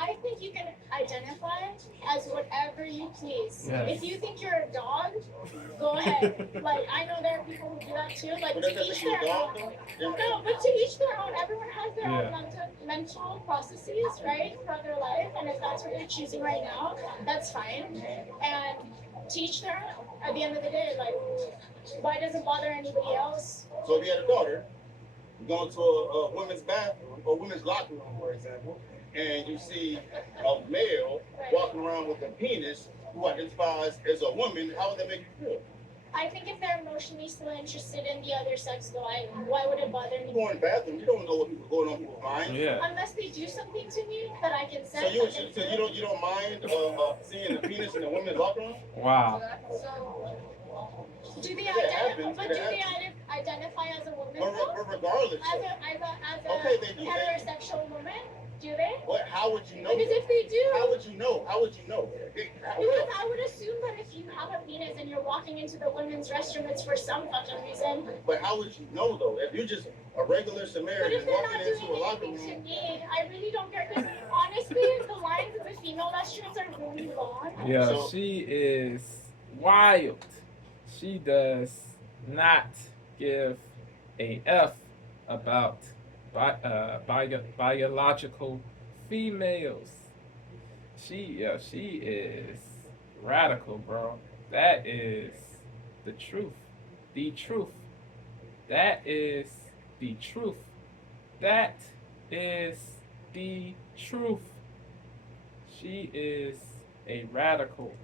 I think you can identify as whatever you please. Yes. If you think you're a dog, go ahead. Like, I know there are people who do that too. Like, to each their own. No, but to each their own. Everyone has their own mental processes, right, throughout their life. And if that's what you're choosing right now, that's fine. And to each their own. At the end of the day, like, why does it bother anybody else? So if you had a daughter, going to a women's bathroom or women's locker room, for example, and you see a male walking around with a penis who identifies as a woman, how would that make you feel? I think if they're emotionally still interested in the other sex, why would it bother me? You go in the bathroom, you don't know what's going on in people's minds. Yeah. Unless they do something to me that I can sense. So you don't mind seeing the penis in the women's locker room? Wow. Do they identify as a woman? Regardless. As a okay, they do. Heterosexual woman? Do they? What? How would you know? Because if they do. How would you know? How would you know? Because I would assume that if you have a penis and you're walking into the women's restroom, it's for some fucking reason. But how would you know though? If you're just a regular Samaritan walking into a locker room. To me, I really don't care. Because honestly, the lines in the female restrooms are really long. Yeah, so, she is wild. She does not give a F about biological females. She is radical, bro. That is the truth. The truth. That is the truth. That is the truth. She is a radical.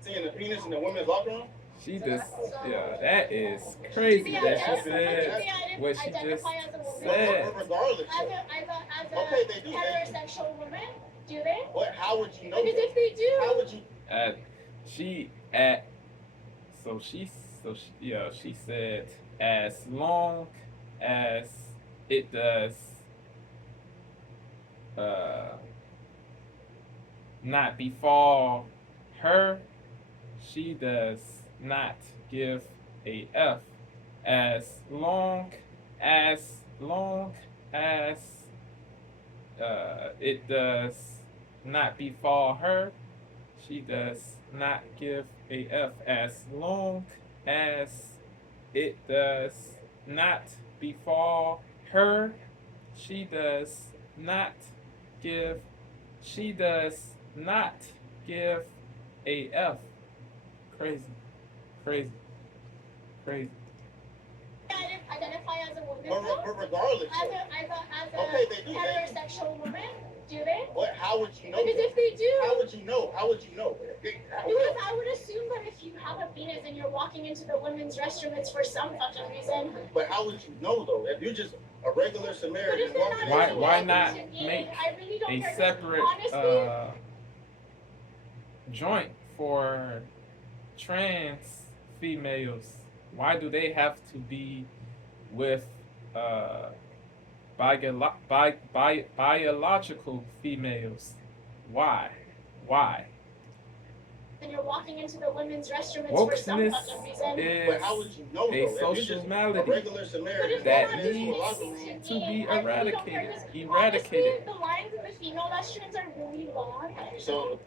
Seeing the penis in the women's locker room? She just, yeah, that is crazy that she said what she just said. Regardless. As a okay, they do. Heterosexual woman, do they? What? How would you know? Because if they do, how would you? She said as long as it does not befall her, she does not give a F as long as it does not befall her. She does not give a F as long as it does not befall her. She does not give a F. Crazy. Identify as a woman. Regardless. As a okay, they do. Heterosexual woman. Do they? What? How would you know? Because if they do. How would you know? How would you know? Because I would assume that if you have a penis and you're walking into the women's restroom, it's for some fucking reason. But how would you know though? If you're just a regular Samaritan walking into why not make a separate joint for trans females? Why do they have to be with biological females? Why? And you're walking into the women's restroom, it's for some fucking reason. Is how would you know, a social malady that needs to be eradicated. Honestly, the lines in the female restrooms are really long. So.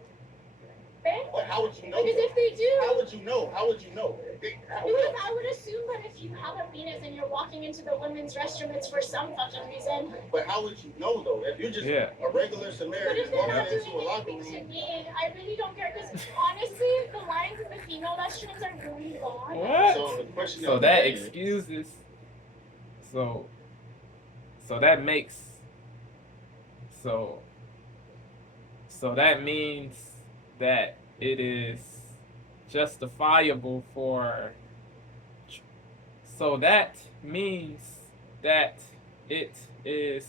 But how would you know? Because if they do. How would you know? How would you know? Because I would assume that if you have a penis and you're walking into the women's restroom, it's for some fucking reason. But how would you know though? If you're just a regular Samaritan walking into a locker room. To me, I really don't care. Because honestly, the lines in the female restrooms are really long. What? So the question. So that excuses. So that makes. So that means that it is justifiable for. So that means that it is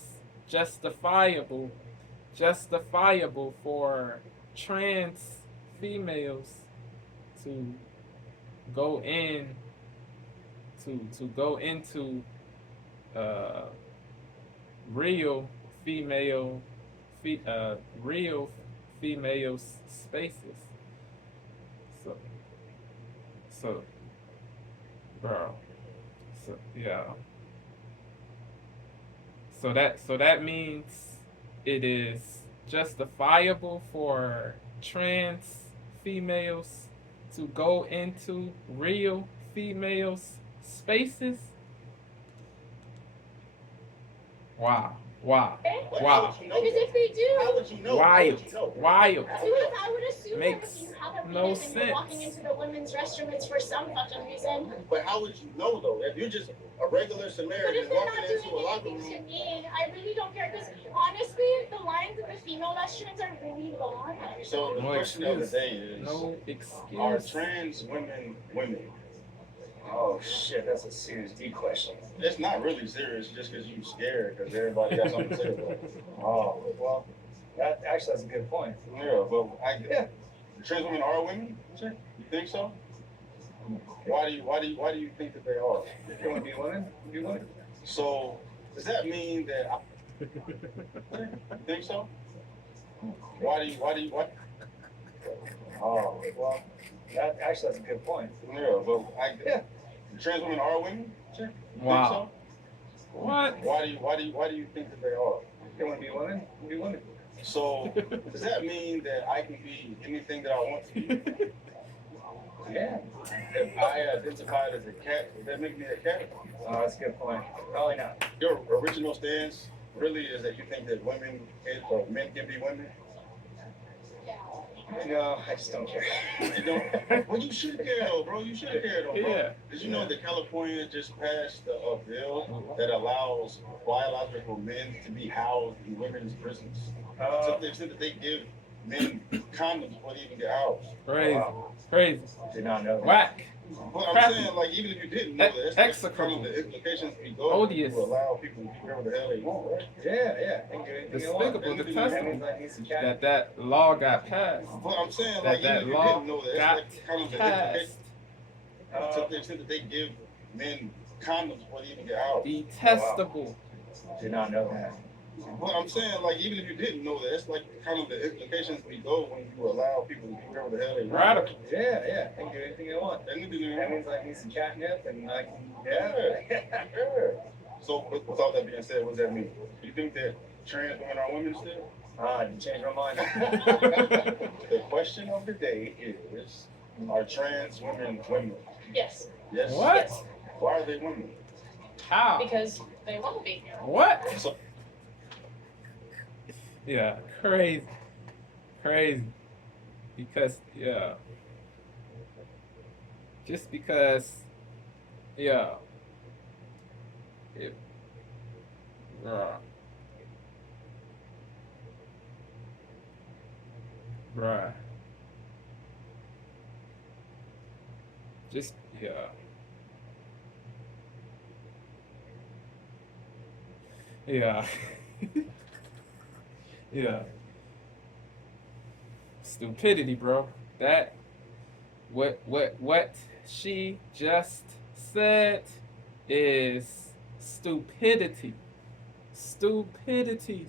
justifiable for trans females to go into real female spaces. So, bro. So yeah. So that means it is justifiable for trans females to go into real females spaces? Wow. Wow. Wow. Because if they do, how would you know? Wild. Wild. because I would assume Makes that if you have a no penis and you're walking sense. into the women's restroom, it's for some fucking reason. But how would you know though? If you're just a regular But Samaritan if they're walking not into a doing locker anything to room, me, I really don't care. Because honestly, the lines in the female restrooms are really long. so the No question of the excuse. day is: No are excuse. trans women women? Oh shit, that's a serious deep question. It's not really serious just because you're scared because everybody got something to say about it. Oh, well, that's a good point. Yeah, but trans women are women. You think so? Why do you think that they are? If you want to be women, be women. So does that mean that? You think so? Why? Oh, well, that's a good point. Yeah, but trans women are women. You Wow. think What? so? Why do you think that they are? If you want to be women, be women. So does that mean that I can be anything that I want to be? Yeah. If I identified as a cat, does that make me a cat? Oh, that's a good point. Probably not. Your original stance really is that you think that men can be women? No, I just don't care. You don't? Well, you should care though, bro. You should care though, bro. Yeah. Did you know that California just passed a bill that allows biological men to be housed in women's prisons? To the extent that they give men condoms before they even get housed. Crazy. Wow. Crazy. Did not know that. Whack. But I'm Crappy. saying, like, even if you didn't know that, that's kind of the implications we go Odious. to allow people to do whatever the hell they want, right? Yeah. They can do anything they want. Despicable, That detestable means I need some cat. that law got passed. But I'm saying, That like, even if you law didn't know that, got that's kind of the passed. implications to the extent that they give men condoms before they even get housed. Detestable. Did not know that. But I'm saying, like, even if you didn't know that, it's like kind of the implications we go when you allow people to do whatever the hell they want. Radical. Yeah. They can do anything they want. They can do That that. means I need some catnip and I can. Yeah. So, with all that being said, what does that mean? Do you think that trans women are women still? You changed my mind. The question of the day is: are trans women women? Yes. Yes. What? Yes. Why are they women? How? Because they won't be. What? So, Yeah, crazy. Because, just because, it, bruh. Just, yeah. Yeah. Stupidity, bro. What she just said is stupidity. Stupidity.